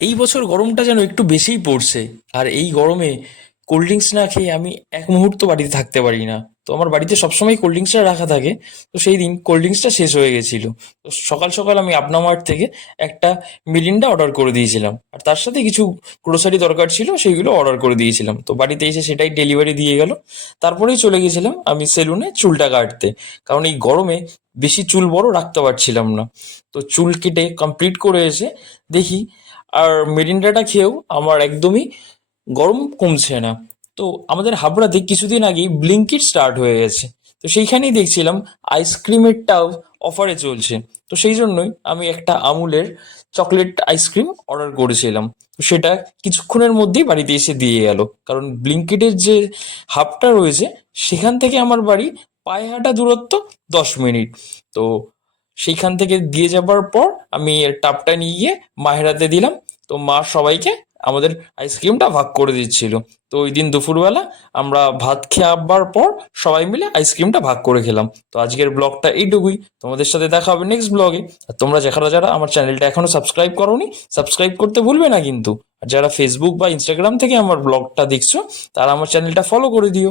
এই বছর গরমটা যেন একটু বেশিই পড়ছে। আর এই গরমে কোল্ড ড্রিঙ্কস না খেয়ে আমি এক মুহূর্ত বাড়িতে থাকতে পারি না। তো আমার বাড়িতে সবসময় কোল্ড ড্রিঙ্কসটা রাখা থাকে। তো সেই দিন কোল্ড ড্রিঙ্কসটা শেষ হয়ে গেছিল। তো সকাল সকাল আমি আপনা মার্ট থেকে একটা মিরিন্ডা অর্ডার করে দিয়েছিলাম, আর তার সাথে কিছু গ্রোসারি দরকার ছিল, সেইগুলো অর্ডার করে দিয়েছিলাম। তো বাড়িতে এসে সেটাই ডেলিভারি দিয়ে গেল। তারপরেই চলে গেছিলাম আমি সেলুনে চুলটা কাটতে, কারণ এই গরমে বেশি চুল বড় রাখতে পারছিলাম না। তো চুল কেটে কমপ্লিট করে এসে দেখি আর মেরিন্ডাটা খেয়েও আমার একদমই গরম কমছে না। তো আমাদের হাবড়াতে কিছুদিন আগেই ব্লিঙ্কিট স্টার্ট হয়ে গেছে। তো সেইখানেই দেখছিলাম আইসক্রিমেরটাও অফারে চলছে। তো সেই জন্যই আমি একটা আমুলের চকলেট আইসক্রিম অর্ডার করেছিলাম। তো সেটা কিছুক্ষণের মধ্যেই বাড়িতে এসে দিয়ে গেল, কারণ ব্লিঙ্কিটের যে হাবটা রয়েছে সেখান থেকে আমার বাড়ি পায়ে হাঁটা দূরত্ব 10 মিনিট। তো সেইখান থেকে দিয়ে যাবার পর আমি এর টাবটা নিয়ে গিয়ে মায়ের হাতে দিলাম। তো মা সবাইকে আমাদের আইসক্রিমটা ভাগ করে দিচ্ছিল। তো ওই দিন দুপুরবেলা আমরা ভাত খেয়ে আব্বার পর সবাই মিলে আইসক্রিমটা ভাগ করে খেলাম। তো আজকের ব্লগটা এইটুকুই। তোমাদের সাথে দেখা হবে নেক্সট ব্লগে। আর তোমরা যারা যারা আমার চ্যানেলটা এখনো সাবস্ক্রাইব করোনি, সাবস্ক্রাইব করতে ভুলবে না কিন্তু। আর যারা ফেসবুক বা ইনস্টাগ্রাম থেকে আমার ব্লগটা দেখছো, তারা আমার চ্যানেলটা ফলো করে দিও।